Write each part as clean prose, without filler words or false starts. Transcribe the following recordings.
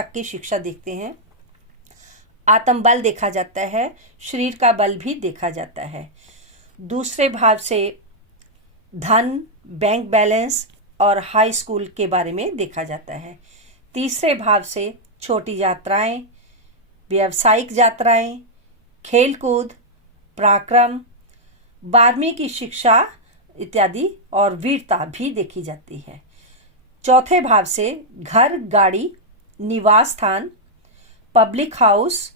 तक की शिक्षा देखते हैं। आत्मबल देखा जाता है, शरीर का बल भी देखा जाता है। दूसरे भाव से धन, बैंक बैलेंस और हाई स्कूल के बारे में देखा जाता है। तीसरे भाव से छोटी यात्राएं, व्यावसायिक यात्राएं, खेलकूद, पराक्रम, 12वीं की शिक्षा इत्यादि और वीरता भी देखी जाती है। चौथे भाव से घर, गाड़ी, निवास स्थान, पब्लिक हाउस,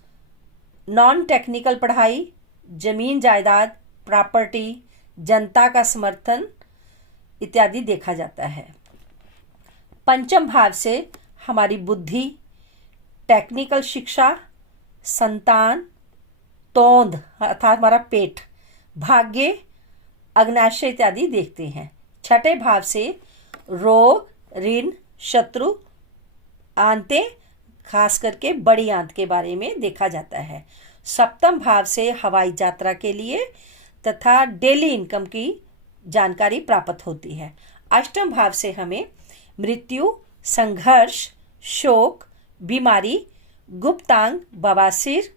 नॉन टेक्निकल पढ़ाई, जमीन जायदाद, प्रॉपर्टी, जनता का समर्थन इत्यादि देखा जाता है। पंचम भाव से हमारी बुद्धि, टेक्निकल शिक्षा, संतान, तोंद अर्थात हमारा पेट, भाग्य, अग्नाशय इत्यादि देखते हैं। छठे भाव से रोग, ऋण, शत्रु, आंतें, खास करके बड़ी आंत के बारे में देखा जाता है। सप्तम भाव से हवाई यात्रा के लिए तथा डेली इनकम की जानकारी प्राप्त होती है। अष्टम भाव से हमें मृत्यु, संघर्ष, शोक, बीमारी, गुप्तांग, बवासीर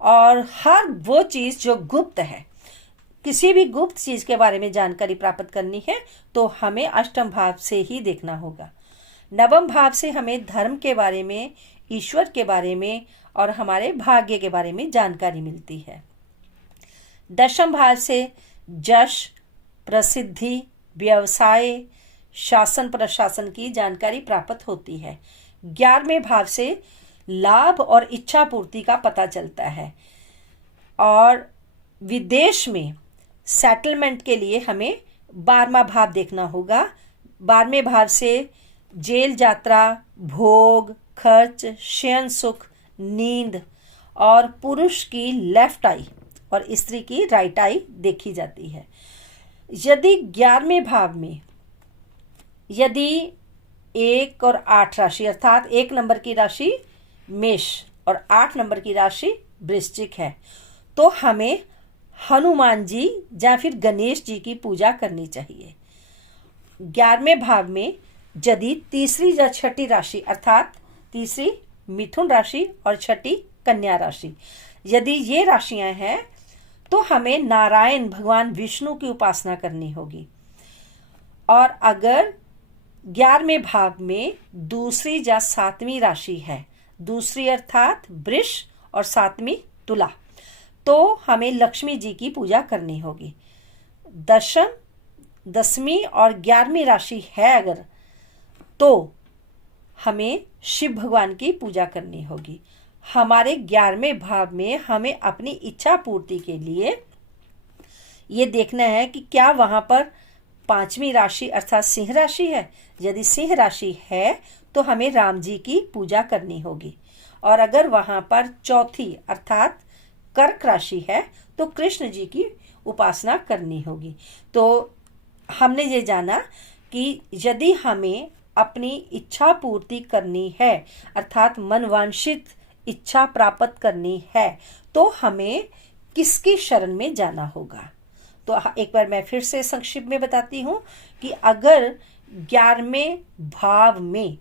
और हर वो चीज़ जो गुप्त है, किसी भी गुप्त चीज़ के बारे में जानकारी प्राप्त करनी है तो हमें अष्टम भाव से ही देखना होगा। नवम भाव से हमें धर्म के बारे में, ईश्वर के बारे में और हमारे भाग्य के बारे में जानकारी मिलती है। दशम भाव से यश, प्रसिद्धि, व्यवसाय, शासन प्रशासन की जानकारी प्राप्त होती है। 11वें भाव से लाभ और इच्छा पूर्ति का पता चलता है और विदेश में सेटलमेंट के लिए हमें 12वां भाव देखना होगा। 12वें भाव से जेल यात्रा, भोग, खर्च, शयन सुख, नींद और पुरुष की लेफ्ट आई और स्त्री की राइट आई देखी जाती है। यदि 11वें भाव में यदि 1 और 8 राशि अर्थात 1 नंबर की राशि मेष और 8 नंबर की राशि वृश्चिक है तो हमें हनुमान जी या फिर गणेश जी की पूजा करनी चाहिए। 11वें भाव में यदि तीसरी या छठी राशि अर्थात तीसरी मिथुन राशि और छठी कन्या राशि यदि ये राशियां हैं तो हमें नारायण भगवान विष्णु की उपासना करनी होगी। और अगर 11वें भाव में दूसरी या 7वीं राशि है, दूसरी अर्थात वृष और 7वीं तुला, तो हमें लक्ष्मी जी की पूजा करनी होगी। 10वीं और 11वीं राशि है अगर तो हमें शिव भगवान की पूजा करनी होगी। हमारे 11वें भाव में हमें अपनी इच्छा पूर्ति के लिए ये देखना है कि क्या वहाँ पर 5वीं राशि अर्थात सिंह राशि है। यदि सिंह राशि है तो हमें राम जी की पूजा करनी होगी और अगर वहाँ पर चौथी अर्थात कर्क राशि है तो कृष्ण जी की उपासना करनी होगी। तो हमने ये जाना कि यदि हमें अपनी इच्छा पूर्ति करनी है अर्थात मनवांछित इच्छा प्राप्त करनी है तो हमें किसकी शरण में जाना होगा। तो एक बार मैं फिर से संक्षिप्त में बताती हूँ कि अगर 11वें भाव में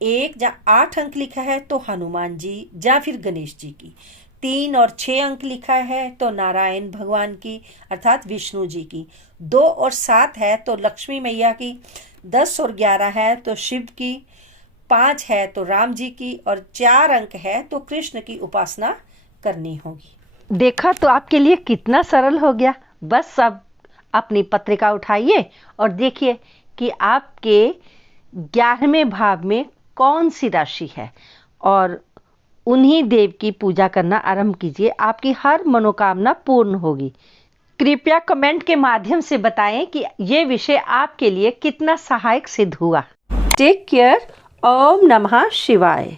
1 या 8 अंक लिखा है तो हनुमान जी या फिर गणेश जी की, 3 और 6 अंक लिखा है तो नारायण भगवान की अर्थात विष्णु जी की, 2 और 7 है तो लक्ष्मी मैया की, 10 और 11 है तो शिव की, 5 है तो राम जी की और 4 अंक है तो कृष्ण की उपासना करनी होगी। देखा तो आपके लिए कितना सरल हो गया। बस अब अपनी पत्रिका उठाइए और देखिए कि आपके 11वें भाव में कौन सी राशि है और उन्हीं देव की पूजा करना आरंभ कीजिए। आपकी हर मनोकामना पूर्ण होगी। कृपया कमेंट के माध्यम से बताएं कि ये विषय आपके लिए कितना सहायक सिद्ध हुआ। Take care. ओम नमः शिवाय।